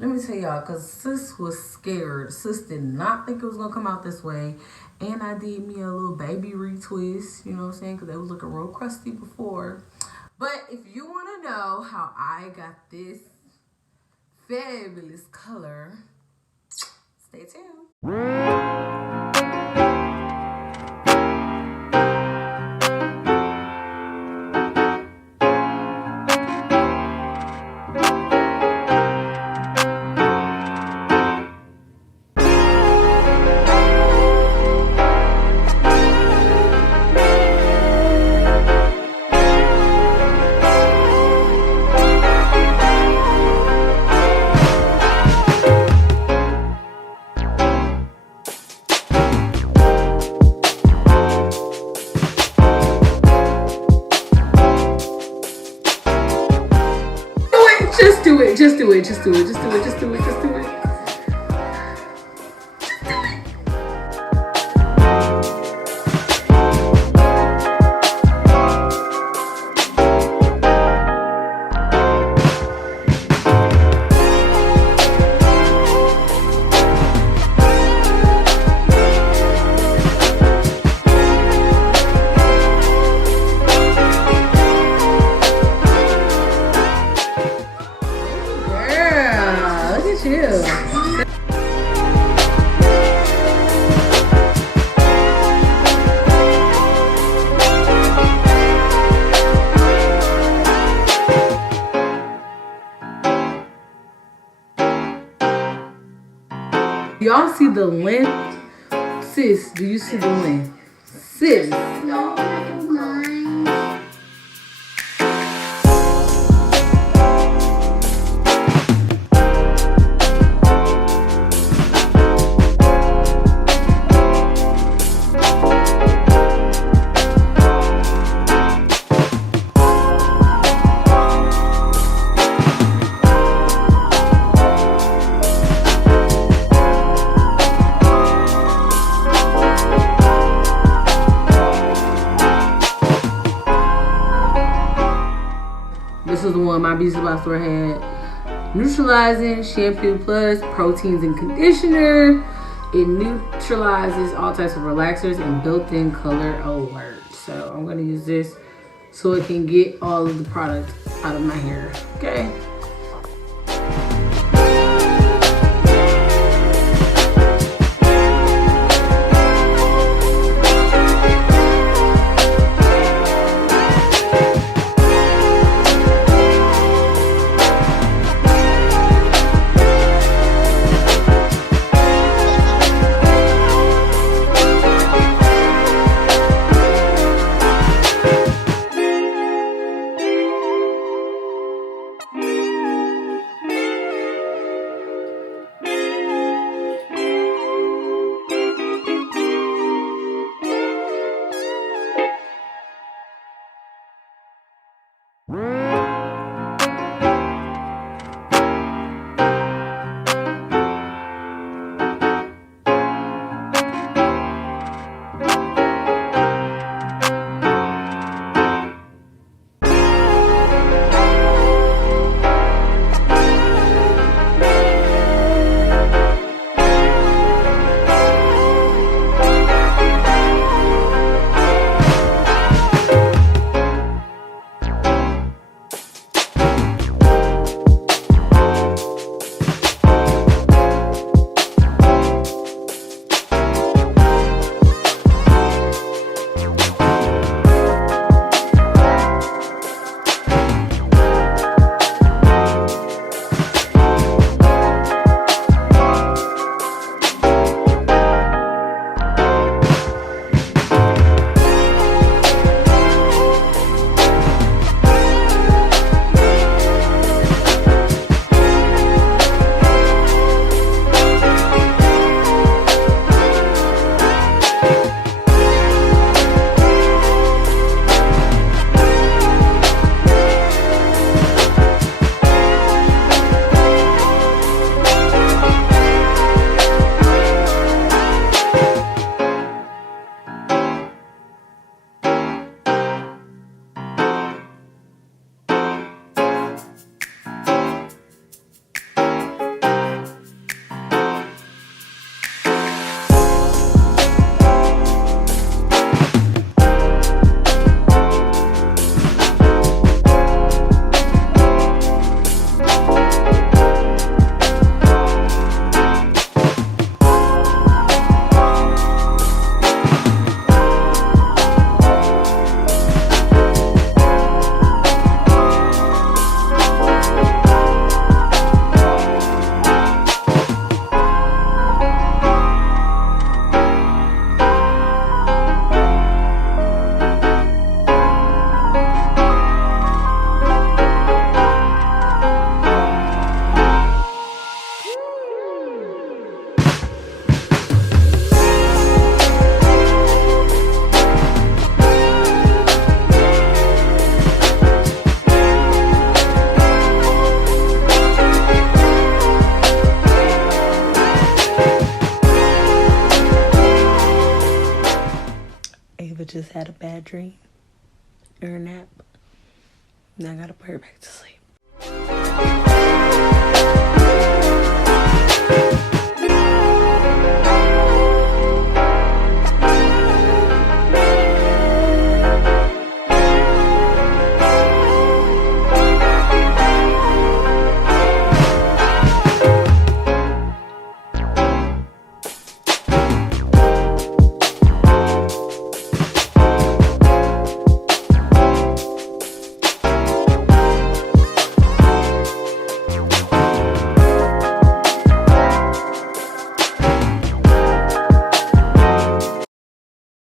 Let me tell y'all, because sis was scared. Sis did not think it was going to come out this way. And I did me a little baby retwist, you know what I'm saying? Because they was looking real crusty before. But if you want to know how I got this fabulous color, stay tuned. Just do it. Just do it. Just do it. Just do it. Just do it. Just do it. Y'all see the length? Sis, do you see the length? Sis. This is the one my beauty supply store had. Neutralizing shampoo plus proteins and conditioner. It neutralizes all types of relaxers and built-in color alert. So I'm gonna use this so it can get all of the product out of my hair. Okay. just had a bad dream or a nap. And I gotta put her back to sleep.